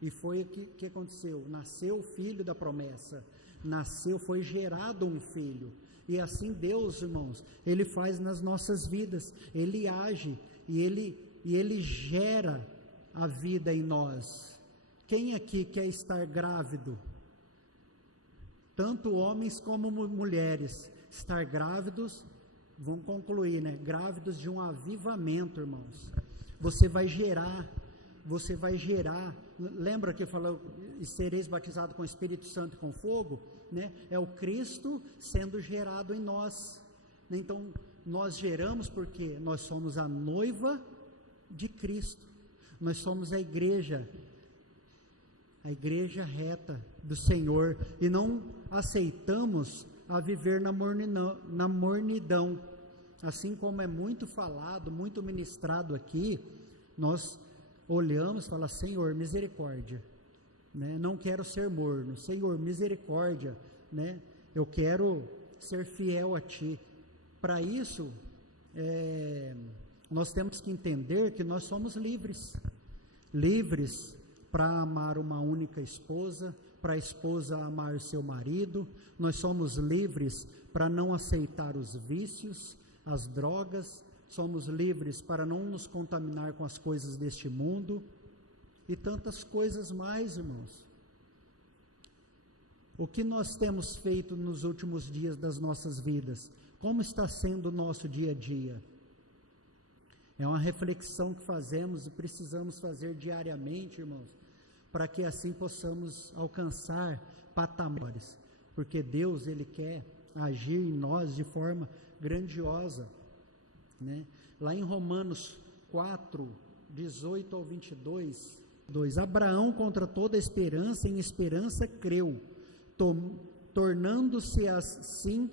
E foi o que aconteceu? Nasceu o filho da promessa. Foi gerado um filho. E assim Deus, irmãos, Ele faz nas nossas vidas. Ele age e Ele gera a vida em nós. Quem aqui quer estar grávido? Tanto homens como mulheres. Estar grávidos, vamos concluir, né? Grávidos de um avivamento, irmãos. Você vai gerar. Lembra que falou, sereis batizados com o Espírito Santo e com fogo? Né? É o Cristo sendo gerado em nós. Então, nós geramos porque nós somos a noiva de Cristo. Nós somos a igreja reta do Senhor, e não aceitamos a viver na mornidão. Assim como é muito falado, muito ministrado aqui, nós olhamos e falamos: Senhor, misericórdia, né? Não quero ser morno, Senhor, misericórdia, né? Eu quero ser fiel a Ti. Para isso, nós temos que entender que nós somos livres para amar uma única esposa, para a esposa amar seu marido. Nós somos livres para não aceitar os vícios, as drogas. Somos livres para não nos contaminar com as coisas deste mundo e tantas coisas mais, irmãos. O que nós temos feito nos últimos dias das nossas vidas? Como está sendo o nosso dia a dia? É uma reflexão que fazemos e precisamos fazer diariamente, irmãos, para que assim possamos alcançar patamares, porque Deus, Ele quer agir em nós de forma grandiosa, né? Lá em Romanos 4, 18 ao 22, Abraão, contra toda esperança, em esperança creu, tornando-se assim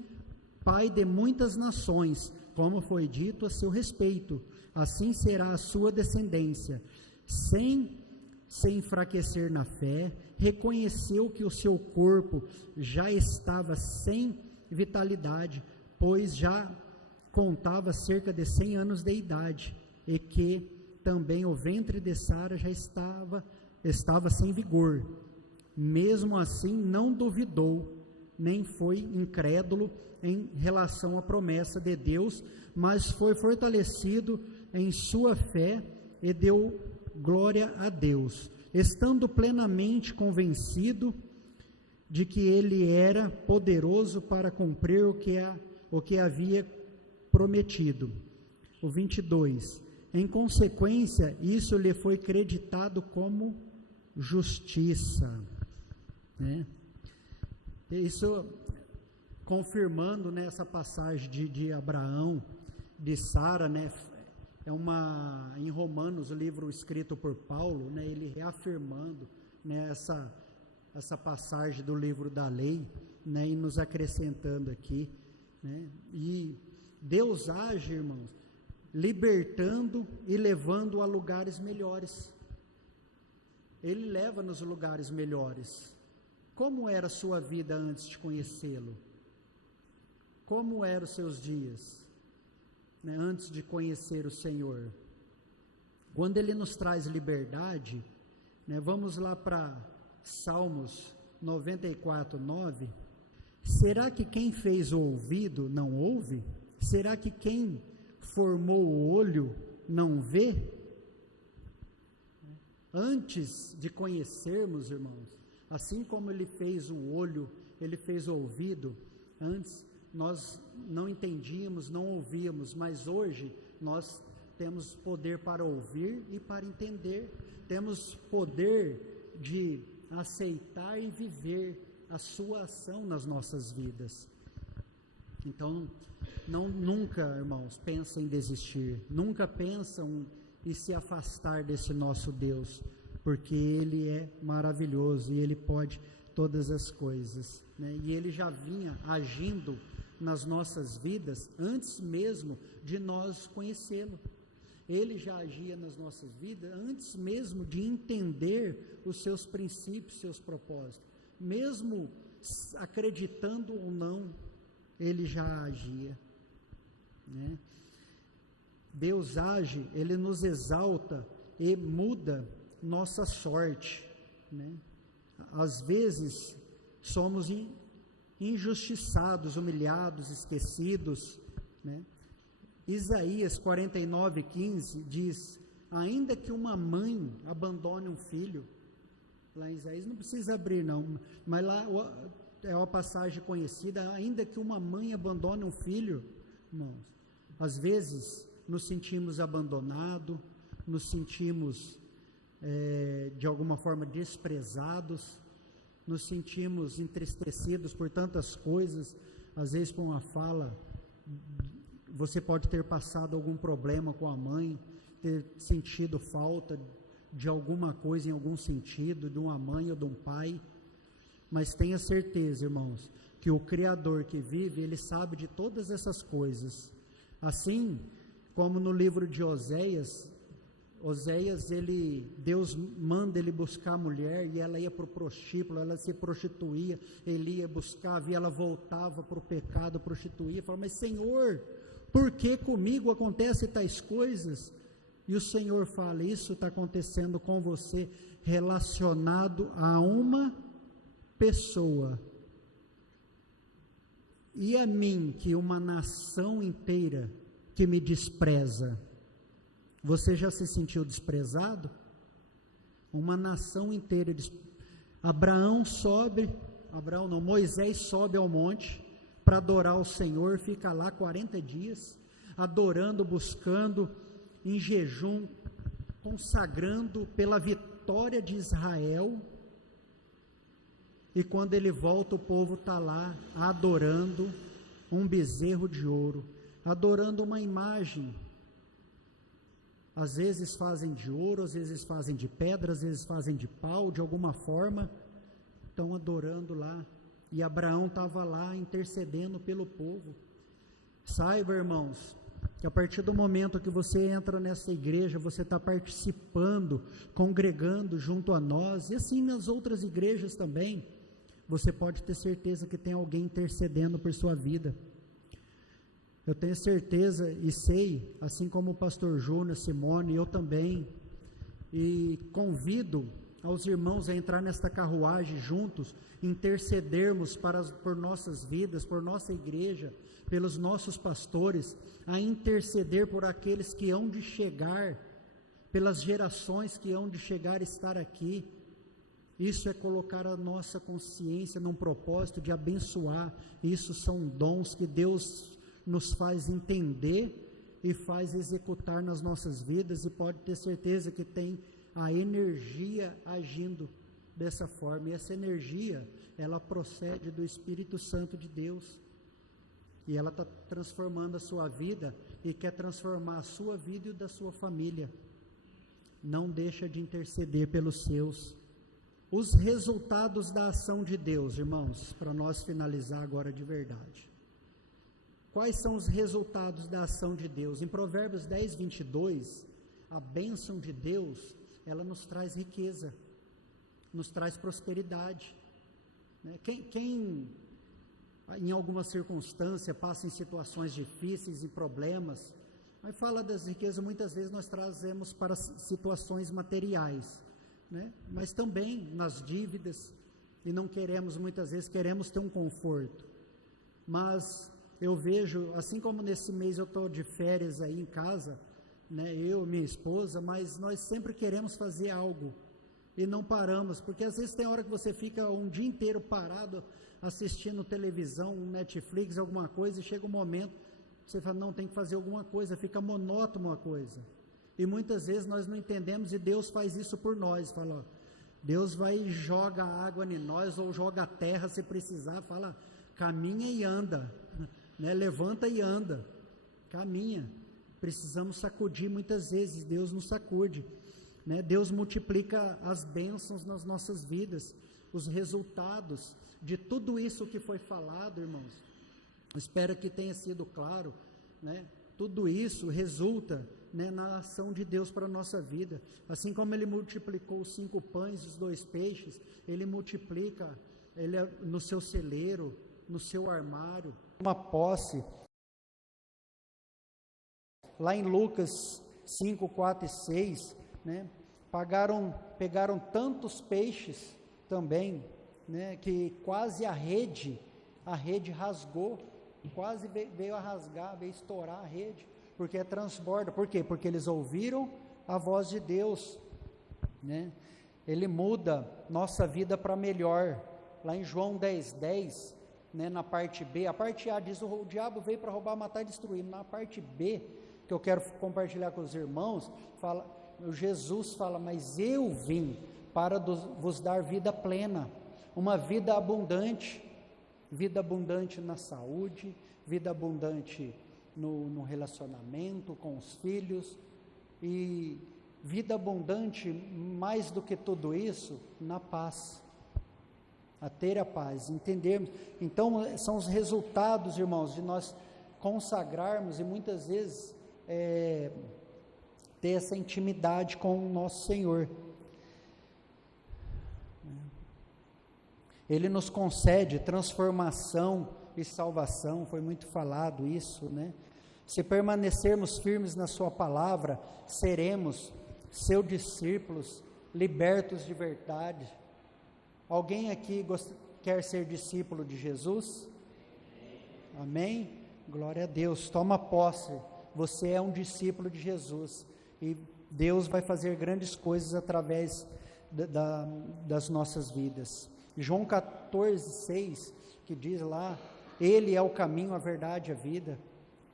pai de muitas nações, como foi dito a seu respeito, assim será a sua descendência. Sem se enfraquecer na fé, reconheceu que o seu corpo já estava sem vitalidade, pois já contava cerca de 100 anos de idade, e que também o ventre de Sara já estava sem vigor. Mesmo assim, não duvidou, nem foi incrédulo em relação à promessa de Deus, mas foi fortalecido em sua fé e deu glória a Deus, estando plenamente convencido de que Ele era poderoso para cumprir o que havia prometido. O 22, em consequência, isso lhe foi creditado como justiça, né? Isso confirmando, né, essa passagem de Abraão, de Sara, né? Em Romanos, o livro escrito por Paulo, né, ele reafirmando, né, essa passagem do livro da lei, né, e nos acrescentando aqui, né? E Deus age, irmãos, libertando e levando a lugares melhores. Ele leva nos lugares melhores. Como era a sua vida antes de conhecê-lo? Como eram os seus dias, né, antes de conhecer o Senhor? Quando Ele nos traz liberdade, né, vamos lá para Salmos 94, 9. Será que quem fez o ouvido não ouve? Será que quem formou o olho não vê? Antes de conhecermos, irmãos, assim como Ele fez o olho, Ele fez o ouvido, antes nós não entendíamos, não ouvíamos, mas hoje nós temos poder para ouvir e para entender, temos poder de aceitar e viver a sua ação nas nossas vidas. Então, nunca, irmãos, pensem em desistir, nunca pensam em se afastar desse nosso Deus, porque Ele é maravilhoso e Ele pode todas as coisas, né? E Ele já vinha agindo nas nossas vidas antes mesmo de nós conhecê-lo. Ele já agia nas nossas vidas antes mesmo de entender os seus princípios, seus propósitos. Mesmo acreditando ou não, Ele já agia, né? Deus age, Ele nos exalta e muda nossa sorte, né? Às vezes somos injustiçados, humilhados, esquecidos, né? Isaías 49:15 diz: ainda que uma mãe abandone um filho, lá em Isaías, não precisa abrir não, mas lá é uma passagem conhecida, ainda que uma mãe abandone um filho, irmãos, às vezes nos sentimos abandonados, nos sentimos de alguma forma desprezados, nos sentimos entristecidos por tantas coisas, às vezes por uma fala, você pode ter passado algum problema com a mãe, ter sentido falta de alguma coisa em algum sentido, de uma mãe ou de um pai, mas tenha certeza, irmãos, que o Criador que vive, Ele sabe de todas essas coisas, assim como no livro de Oséias, Deus manda ele buscar a mulher, e ela ia para o prostíbulo, ela se prostituía, ele ia buscar, e ela voltava para o pecado, prostituía, falava, mas Senhor, por que comigo acontecem tais coisas? E o Senhor fala, isso está acontecendo com você, relacionado a uma pessoa, e a mim, que uma nação inteira que me despreza. Você já se sentiu desprezado? Uma nação inteira. Moisés sobe ao monte para adorar o Senhor, fica lá 40 dias, adorando, buscando, em jejum, consagrando pela vitória de Israel, e quando ele volta, o povo está lá, adorando um bezerro de ouro, adorando uma imagem, às vezes fazem de ouro, às vezes fazem de pedra, às vezes fazem de pau, de alguma forma, estão adorando lá, e Abraão estava lá intercedendo pelo povo. Saiba, irmãos, que a partir do momento que você entra nessa igreja, você está participando, congregando junto a nós, e assim nas outras igrejas também, você pode ter certeza que tem alguém intercedendo por sua vida. Eu tenho certeza e sei, assim como o pastor Júnior, Simone, eu também, e convido aos irmãos a entrar nesta carruagem juntos, intercedermos por nossas vidas, por nossa igreja, pelos nossos pastores, a interceder por aqueles que hão de chegar, pelas gerações que hão de chegar e estar aqui. Isso é colocar a nossa consciência num propósito de abençoar. Isso são dons que Deus nos faz entender e faz executar nas nossas vidas, e pode ter certeza que tem a energia agindo dessa forma, e essa energia, ela procede do Espírito Santo de Deus, e ela está transformando a sua vida, e quer transformar a sua vida e da sua família. Não deixa de interceder pelos seus. Os resultados da ação de Deus, irmãos, para nós finalizar agora de verdade. Quais são os resultados da ação de Deus? Em Provérbios 10, 22, a bênção de Deus, ela nos traz riqueza, nos traz prosperidade, né? Quem em alguma circunstância passa em situações difíceis e problemas, mas fala das riquezas, muitas vezes nós trazemos para situações materiais, né? Mas também nas dívidas, e não queremos, muitas vezes queremos ter um conforto, mas eu vejo, assim como nesse mês eu estou de férias aí em casa, né, eu, minha esposa, mas nós sempre queremos fazer algo, e não paramos, porque às vezes tem hora que você fica um dia inteiro parado, assistindo televisão, Netflix, alguma coisa, e chega um momento, você fala, não, tem que fazer alguma coisa, fica monótono a coisa, e muitas vezes nós não entendemos, e Deus faz isso por nós, fala, ó, Deus vai e joga água em nós, ou joga terra se precisar, fala, caminha e anda, né? Levanta e anda, caminha. Precisamos sacudir muitas vezes, Deus nos sacude, né? Deus multiplica as bênçãos nas nossas vidas, os resultados de tudo isso que foi falado, irmãos, espero que tenha sido claro, né? Tudo isso resulta, né, na ação de Deus para a nossa vida, assim como Ele multiplicou os 5 pães e os 2 peixes, Ele multiplica no seu celeiro, no seu armário, uma posse, lá em Lucas 5, 4 e 6, né, pegaram tantos peixes também, né, que quase a rede rasgou, quase veio a rasgar, veio estourar a rede, porque transborda. Por quê? Porque eles ouviram a voz de Deus, né? Ele muda nossa vida para melhor. Lá em João 10:10, né, na parte B, a parte A diz: o diabo veio para roubar, matar e destruir. Na parte B, que eu quero compartilhar com os irmãos, Jesus fala: mas eu vim para vos dar vida plena, uma vida abundante na saúde, vida abundante no relacionamento com os filhos, e vida abundante, mais do que tudo isso, na paz, a ter a paz, entendermos. Então, são os resultados, irmãos, de nós consagrarmos e muitas vezes ter essa intimidade com o nosso Senhor. Ele nos concede transformação e salvação, foi muito falado isso, né? Se permanecermos firmes na sua palavra, seremos seus discípulos, libertos de verdade. Alguém aqui quer ser discípulo de Jesus? Amém? Glória a Deus, toma posse, você é um discípulo de Jesus, e Deus vai fazer grandes coisas através das nossas vidas. João 14:6, que diz lá: Ele é o caminho, a verdade e a vida.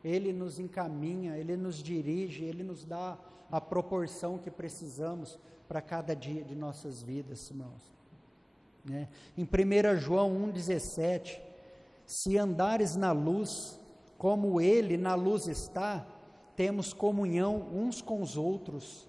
Ele nos encaminha, Ele nos dirige, Ele nos dá a proporção que precisamos para cada dia de nossas vidas, irmãos, né? Em 1 João 1,17, se andares na luz, como Ele na luz está, temos comunhão uns com os outros,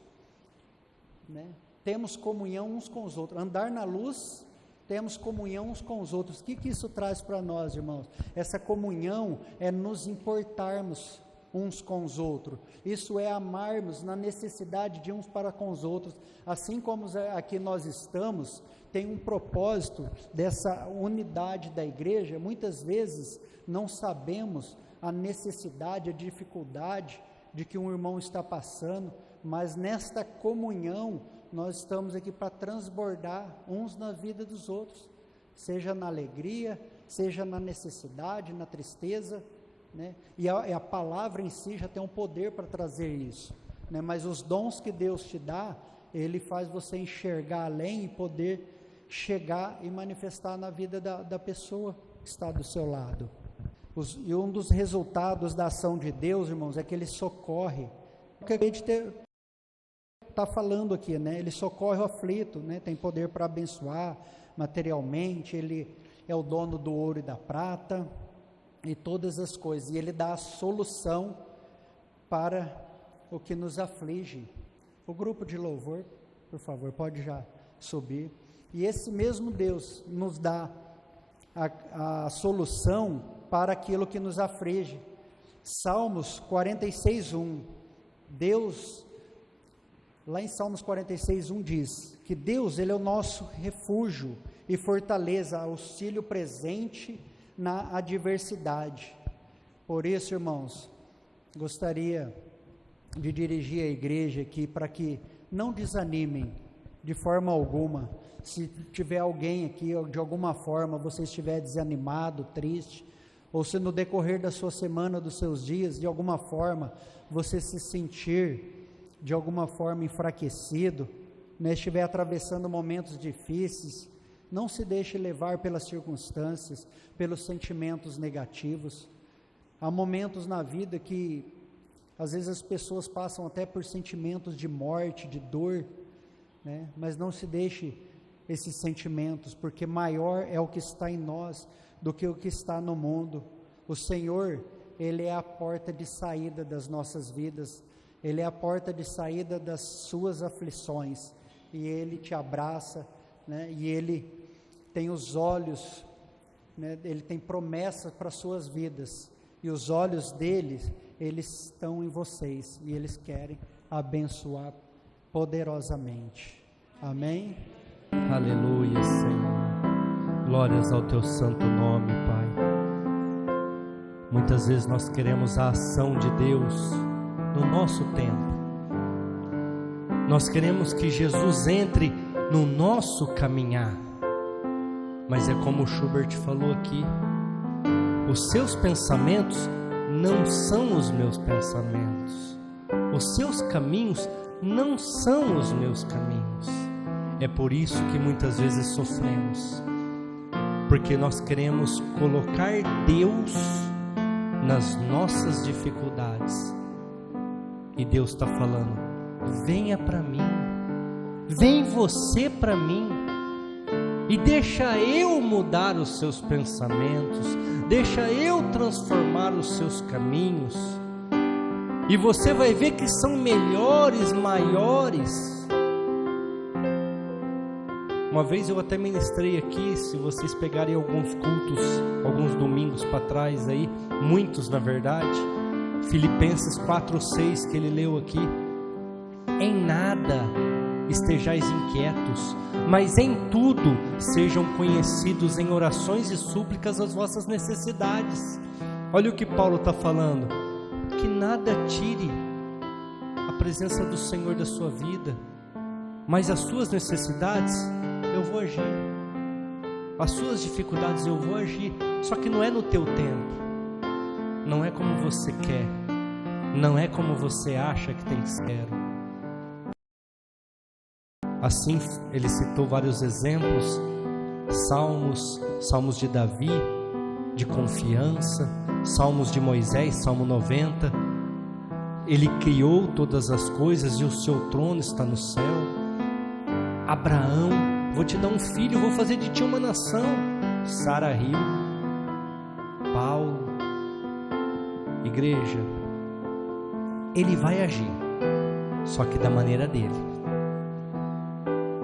né? Temos comunhão uns com os outros. Andar na luz, temos comunhão uns com os outros. O que isso traz para nós, irmãos? Essa comunhão é nos importarmos uns com os outros. Isso é amarmos na necessidade de uns para com os outros. Assim como aqui nós estamos, tem um propósito dessa unidade da igreja. Muitas vezes não sabemos a necessidade, a dificuldade de que um irmão está passando, mas nesta comunhão nós estamos aqui para transbordar uns na vida dos outros, seja na alegria, seja na necessidade, na tristeza, né? E a palavra em si já tem um poder para trazer isso, né? Mas os dons que Deus te dá, Ele faz você enxergar além e poder chegar e manifestar na vida da pessoa que está do seu lado. E um dos resultados da ação de Deus, irmãos, é que Ele socorre, porque a gente está falando aqui, né? Ele socorre o aflito, né? Tem poder para abençoar materialmente, Ele é o dono do ouro e da prata, e todas as coisas, e Ele dá a solução para o que nos aflige. O grupo de louvor, por favor, pode já subir. E esse mesmo Deus nos dá a solução para aquilo que nos aflige. Salmos 46:1, lá em Salmos 46:1 diz que Deus, Ele é o nosso refúgio e fortaleza, auxílio presente na adversidade. Por isso, irmãos, gostaria de dirigir a igreja aqui para que não desanimem de forma alguma. Se tiver alguém aqui, de alguma forma, você estiver desanimado, triste, ou se no decorrer da sua semana, dos seus dias, de alguma forma, você se sentir de alguma forma enfraquecido, né, estiver atravessando momentos difíceis, não se deixe levar pelas circunstâncias, pelos sentimentos negativos. Há momentos na vida que às vezes as pessoas passam até por sentimentos de morte, de dor, né? Mas não se deixe esses sentimentos, porque maior é o que está em nós do que o que está no mundo. O Senhor, Ele é a porta de saída das nossas vidas, Ele é a porta de saída das suas aflições, e Ele te abraça, né? E Ele tem os olhos, né? Ele tem promessas para suas vidas, e os olhos dele, eles estão em vocês, e eles querem abençoar poderosamente. Amém? Aleluia, Senhor. Glórias ao teu santo nome, Pai. Muitas vezes nós queremos a ação de Deus no nosso tempo. Nós queremos que Jesus entre no nosso caminhar. Mas é como o Schubert falou aqui: os seus pensamentos não são os meus pensamentos, os seus caminhos não são os meus caminhos. É por isso que muitas vezes sofremos, porque nós queremos colocar Deus nas nossas dificuldades. E Deus está falando: venha para mim, vem você para mim, e deixa eu mudar os seus pensamentos, deixa eu transformar os seus caminhos, e você vai ver que são melhores, maiores. Uma vez eu até ministrei aqui, se vocês pegarem alguns cultos, alguns domingos para trás aí, muitos na verdade, Filipenses 4:6 que ele leu aqui: em nada estejais inquietos, mas em tudo sejam conhecidos em orações e súplicas as vossas necessidades. Olha o que Paulo está falando: que nada tire a presença do Senhor da sua vida, mas as suas necessidades eu vou agir, as suas dificuldades eu vou agir, só que não é no teu tempo, não é como você quer, não é como você acha que tem que ser. Assim, ele citou vários exemplos, salmos de Davi, de confiança, salmos de Moisés, Salmo 90. Ele criou todas as coisas e o seu trono está no céu. Abraão: vou te dar um filho, vou fazer de ti uma nação. Sara riu. Paulo. Igreja, ele vai agir, só que da maneira dele,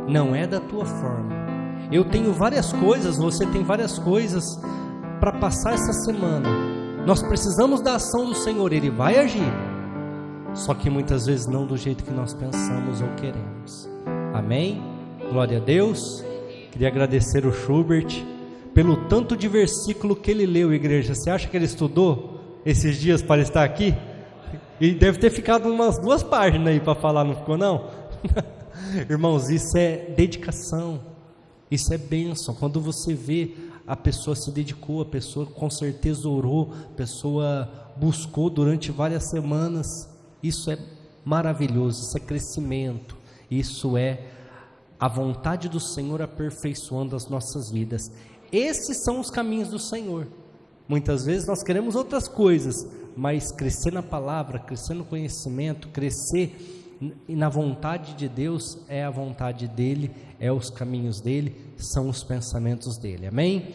não é da tua forma. Eu tenho várias coisas, você tem várias coisas para passar essa semana. Nós precisamos da ação do Senhor, ele vai agir, só que muitas vezes não do jeito que nós pensamos ou queremos. Amém? Glória a Deus. Queria agradecer o Schubert pelo tanto de versículo que ele leu, igreja. Você acha que ele estudou esses dias para estar aqui? E deve ter ficado umas 2 páginas aí para falar, não ficou não? Irmãos, isso é dedicação, isso é bênção. Quando você vê a pessoa se dedicou, a pessoa com certeza orou, a pessoa buscou durante várias semanas, isso é maravilhoso, isso é crescimento, isso é a vontade do Senhor aperfeiçoando as nossas vidas. Esses são os caminhos do Senhor. Muitas vezes nós queremos outras coisas, mas crescer na palavra, crescer no conhecimento, crescer na vontade de Deus, é a vontade dele, é os caminhos dele, são os pensamentos dele. Amém?